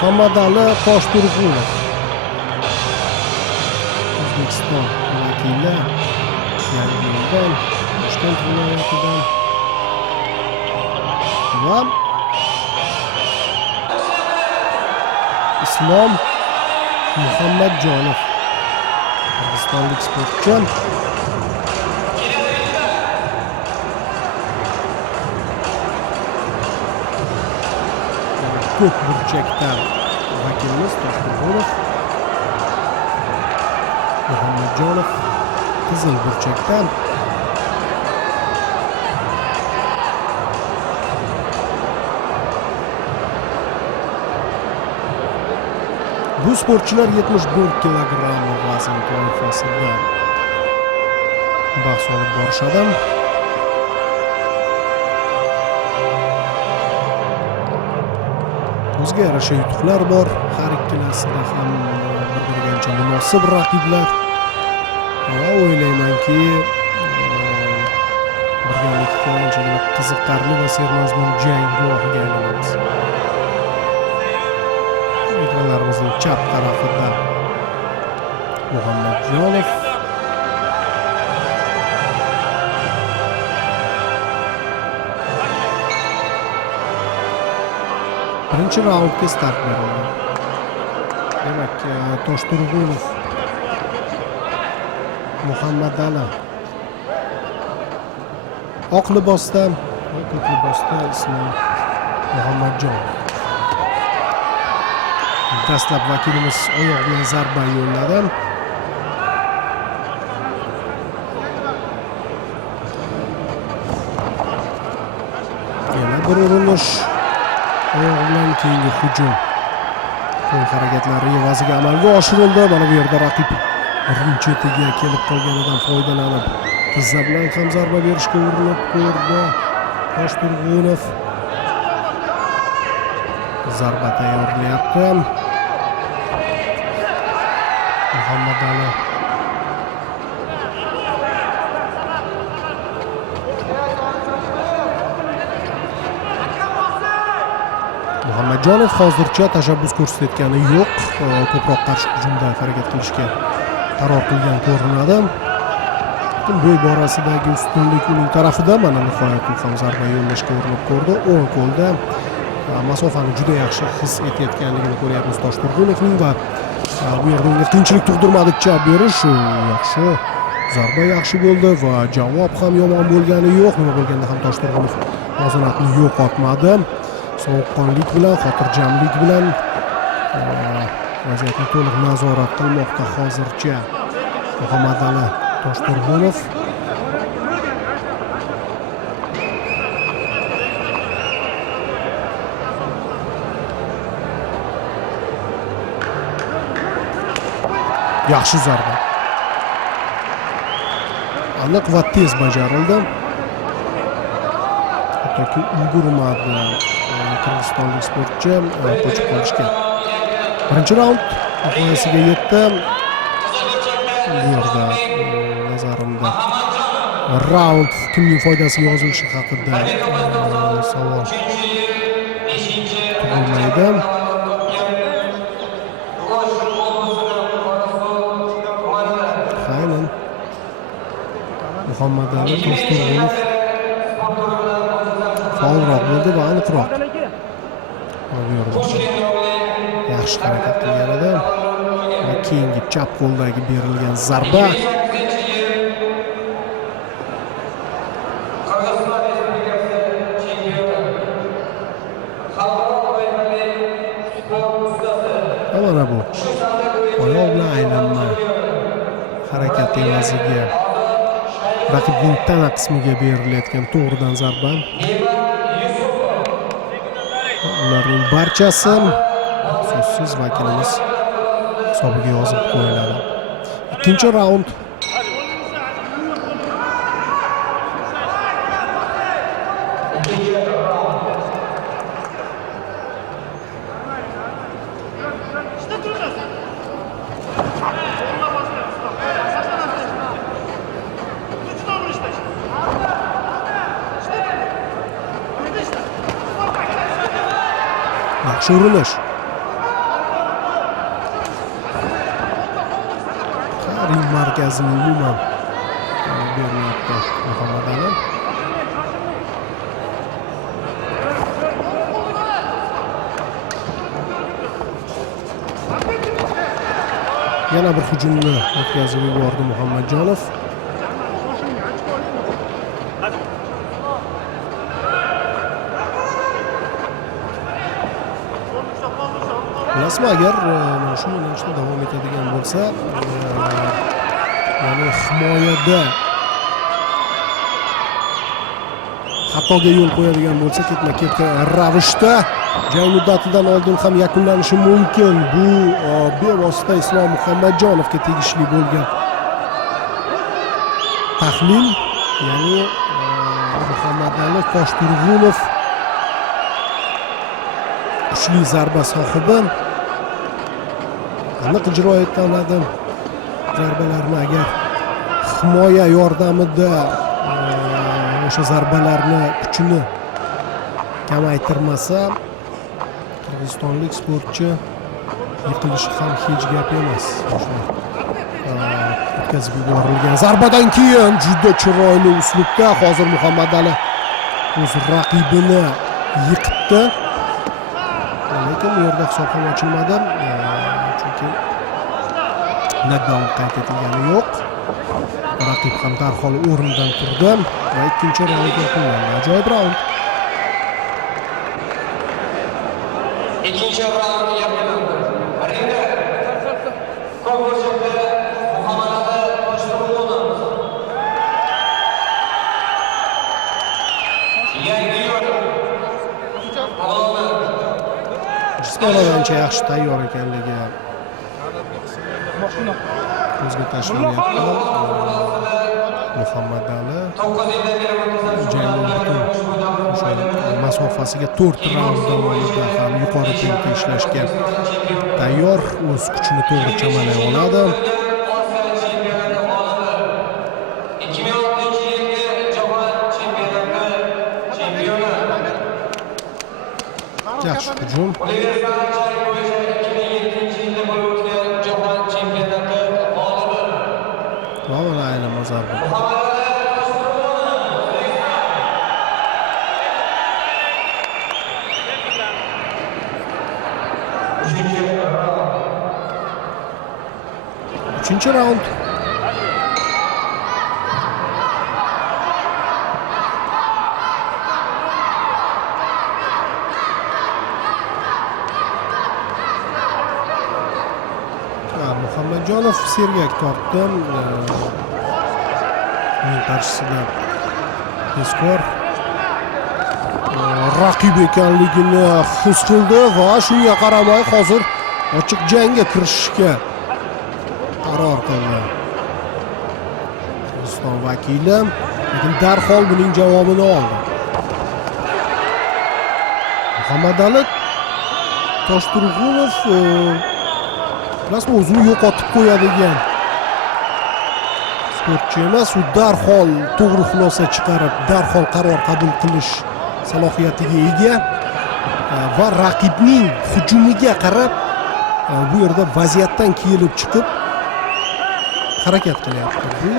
Muhammadali Toshturg'unov. O'zbekiston vakili Yangiyo'ldan, Toshkent viloyatidan va Islom Muhammadjonov, qirg'izistonlik sportchi. Ko'k burchakdan vakilimiz Toshturg'unov, Muhammadjonov qizil burchakdan. Bu sportchilar 74 kilogramm vazn toifasida bahs olib borishadi. O'ziga yarasha yutuqlar bor. Har ikkalasida ham bir-biriga ancha munosib raqiblar. Va o'ylaymanki, birgalikda anchagina qiziqarli va sermazmun jang guvohiga aylanamiz. Ekranlarimizning chap tarafida Muhammadjonov, birinchi raundga start berildi. Demak, Toshturg'unov, Muhammadali oq libosda va ko'k libosda Islom Muhammadjonov. Dastlab vakilimiz oyoq bilan zarba yo'lladi. Yana bir urinish. Oyoq bilan keyingi hujum. Qo'l harakatlari evaziga amalga oshirildi. Mana bu yerda raqib ring chetiga kelib qolganidan foydalanib, tizza bilan ham zarba berishga urinib ko'rdi Toshturg'unov. Zarba tayyorlayapti Muhammadali. Muhammadjonov hozircha tashabbus ko'rsatgani yo'q. Ko'proq qarshi hujumda harakat qilishga qaror qilgan ko'rinadi. Bu borasidagi ustunlik uning tarafida. Mana nihoyat u ham zarba yo'llashga urinib ko'rdi. O'ng qo'lda masofani juda yaxshi his etayotganligini ko'ryapmiz Toshturg'unovning va bu yerda unga qiyinchilik tug'dirmadi chap berish. Yaxshi. Zarba yaxshi bo'ldi va javob ham yomon bo'lgani yo'q. Nima bo'lganda ham Toshturg'unov muvozanatni yo'qotmadi. Sovuqqonlik bilan, xotirjamlik bilan vaziyatni to'liq nazorat qilmoqda hozircha Muhammadali Toshturg'unov. Yaxshi zarba. Aniq va tez bajarildi. Hattoki ulgurmadi qirg'izistonlik sportchi qochib qolishga. Birinchi raund nihoyasiga yetdi. Bu yerda nazarimda raund kimning foydasiga yozilishi haqida savol tug'ilmaydi. Aynan Muhammadali Toshturg'unov faolroq bo'ldi va aniqroq. Yaxshi harakat qilgan edi. Va keyingi chap qo'ldagi berilgan zarba mana bu oyoq bilan aylanma harakat evaziga raqibning tana qismiga berilayotgan to'g'ridan zarba. Ularning barchasi so'zsiz vakilimiz hisobiga yozib qo'yiladi. Ikkinchi raund. Yaxshi urinish. markazini umuman bermayapti Muhammad Ali. Yana bir hujumni o'tkazib yubordi Muhammadjonov. Bilasizmi, agar mana shu yo'nalishda davom etadigan bo'lsa, ya'ni himoyada xatoga yo'l qo'yadigan bo'lsa, ketma-ket ravishda jang muddatidan oldin ham yakunlanishi mumkin. Bu bevosita Islom Muhammadjonovga tegishli bo'lgan tahlil, ya'ni Muhammadali Toshturg'unov kuchli zarba sohibi, aniq ijro etiladi zarbalarni. Agar himoya yordamida o'sha zarbalarni kuchini kamaytirmasa, qirg'izistonlik sportchi yiqilishi ham hech gap emas. O'tkazib yuborilgan zarbadan keyin juda chiroyli uslubda hozir Muhammadali o'z raqibini yiqitdi. Lekin bu yerda hisob ham ochilmadi, chunki nokdaun qayd etilgani yo'q. Raqib ham darhol o'rnidan turdi va ikkinchi raund yakunlandi. Ajoyib raund. İkinci round yapıldı. Ringde konkursunda Muhammadali Toshturg'unov yangiyor. Jismonan ancha yaxshi tayyor ekanligi ko'zga tashlanyapti. Muhammadali jangning butun o'sha masofasiga 4 raund davomida ham yuqori tempda ishlashga tayyor, o'z kuchini to'g'ri chamalay oladi. 2016 yilgi jahon chempionati chempioni. Yaxshi hujum. Universitetlar bo'yicha 2007 yilda bo'lib o'tgan jahon chempionati g'olibi. Va mana aylanma zarba. Uchinchi raund. Muhammadjonov sergak tortdi. Uning qarshisida tezkor raqib ekanligini his qildi va shunga qaramay hozir ochiq jangga kirishishga qaror qildi Qirg'iziston vakili, lekin darhol buning javobini oldi. Muhammadali Toshturg'unov bilasizmi, o'zini yo'qotib qo'yadigan sportchi emas. U darhol to'g'ri xulosa chiqarib, darhol qaror qabul qilish salohiyatiga ega va raqibning hujumiga qarab bu yerda vaziyatdan kelib chiqib harakat qilyapti. Bu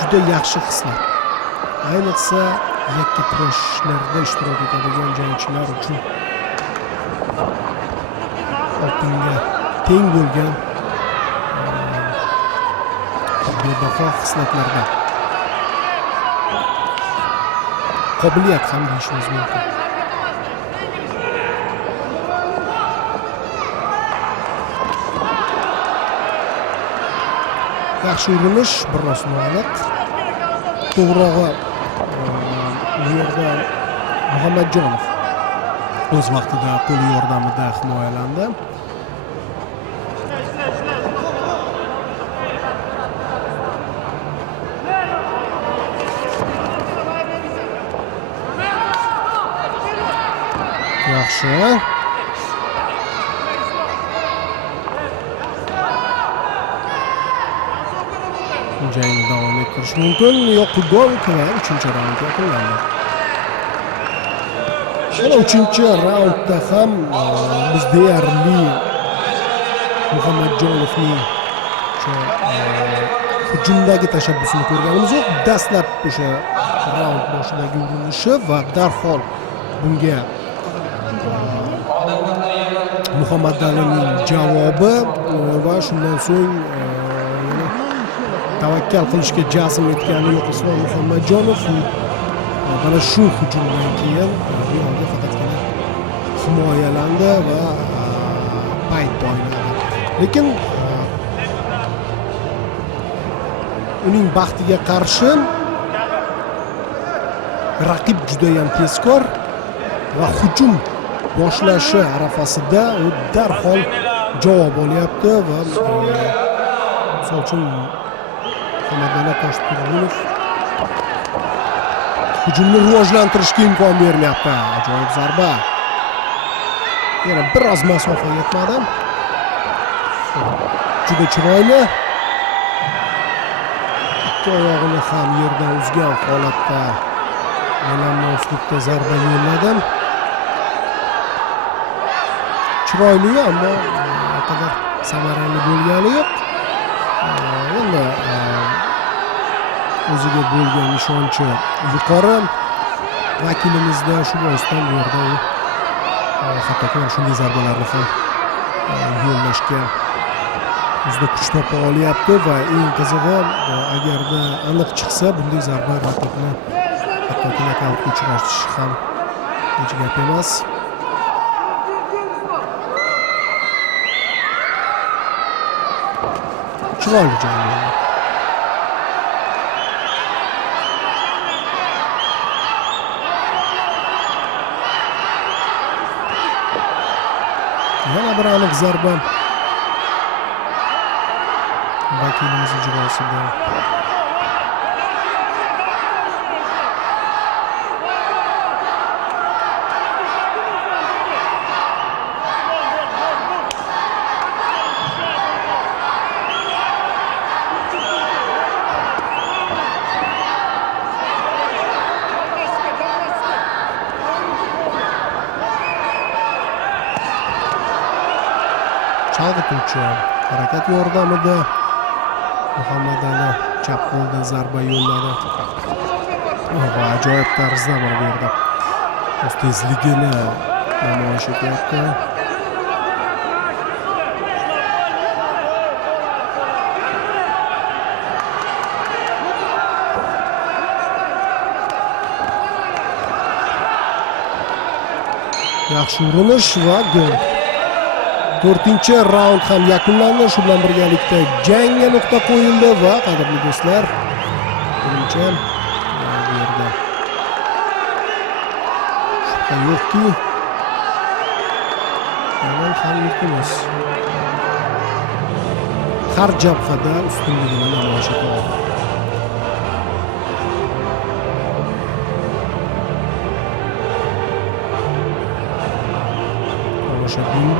juda yaxshi xislat. Ayniqsa yakkakurashlarda ishtirok etadigan jangchilar uchun oltinga teng bo'lgan bebaho xislatlardan qobiliyat ham deyishimiz mumkin. Yaxshi urinish, biroz noaniq. To'g'rirog'i bu yerda Muhammadjonov o'z vaqtida qo'li yordamida himoyalandi. Yaxshi. Jangni davom ettirish mumkin. Yo'q, gol va 3-raund yakunlandi. Mana 3-raundda ham biz deyarli Muhammadjonovning uncha hujumdagi tashabbusini ko'rganimiz yo'q. Dastlab o'sha raund boshidagi urinishi va darhol bunga Muhammad Alining javobi va shundan so'ng tavakkal qilishga jazm etgani yo'q Islom Muhammadjonov. Mana shu hujumdan keyin Realga faqatgina himoyalandi va payt o'ynadi. Lekin uning baxtiga qarshi raqib juda ham tezkor va hujum boshlashi arafasida u darhol javob olyapti va misol uchun Muhammad Toshturg'unov hujumni rivojlantirishga imkon bermayapti. Ajoyib zarba. Yana biroz masofa yetmadi. Juda chiroyli. Ikki oyog'ini ham yerdan uzgan holatda aylanma uslubda zarba yo'lladi. Chiroyli, ammo u qadar samarali bo'lgani yo'q. Endi o'ziga bo'lgan ishonchi yuqori. Vakilimizda shu boisdan bu yerda u hattoki shunday zarbalarni ham yo'llashga o'zida kuch topa olyapti va eng qizig'i, agarda aniq chiqsa bunday zarba raqibni hattoki nokautga uchratishi ham hech gap emas. Chiroyli jang. Yana bir aniq zarba vakilimiz ijrosida. Chalg'ituvchi harakat yordamida Muhammad Ali chap qo'ldan zarba yo'lladi. Va ajoyib tarzda mana bu yerda o'z tezligini namoyish etyapti. Yaxshi urinish va gol. 4-raund ham yakunlandi. Shu bilan birgalikda jangga nuqta qo'yildi va qadrli do'stlar, menimcha bu yerda shubha yo'qki, men ham yurtimiz har jabhada ustunligini namoyish etadi.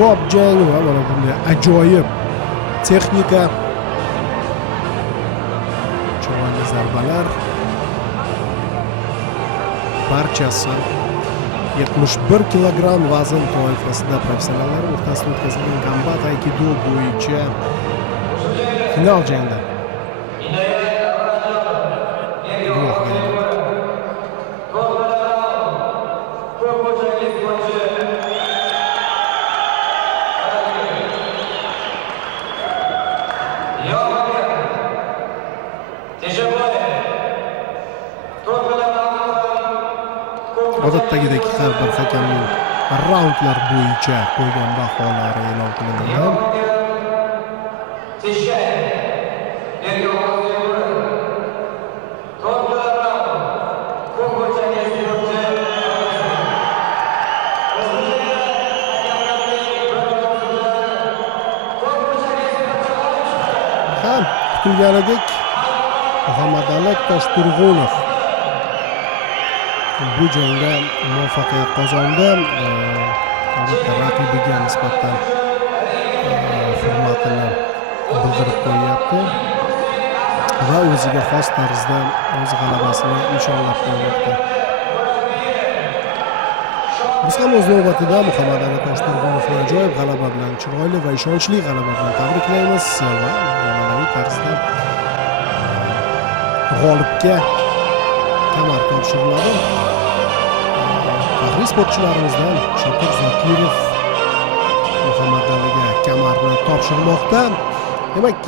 Bob jang va mana bunday ajoyib texnika, chiroyli zarbalar, barchasi 71 kilogramm vazn toifasida professionallar o'rtasida o'tkazilgan kombat aikido bo'yicha final jangda odatdagidek har bir hakamning raundlar bo'yicha qo'ygan baholari e'lon qilingan. Ham kutilganidek Muhammad Ali Toshturg'unov bu jangda muvaffaqiyat qozondi. Albatta raqibiga nisbatan hurmatini bildirib qo'yyapti va o'ziga xos tarzda o'z g'alabasini nishonlab qo'ymoqda. Biz ham o'z navbatida Muhammad Ali Toshturg'unovni ajoyib g'alaba bilan, chiroyli va ishonchli g'alaba bilan tabriklaymiz va tarzda g'olibga kamar topshiriladi. Faxriy sportchilarimizdan Shokir Zokirov Muhammadaliga kamarni topshirmoqda. Demak,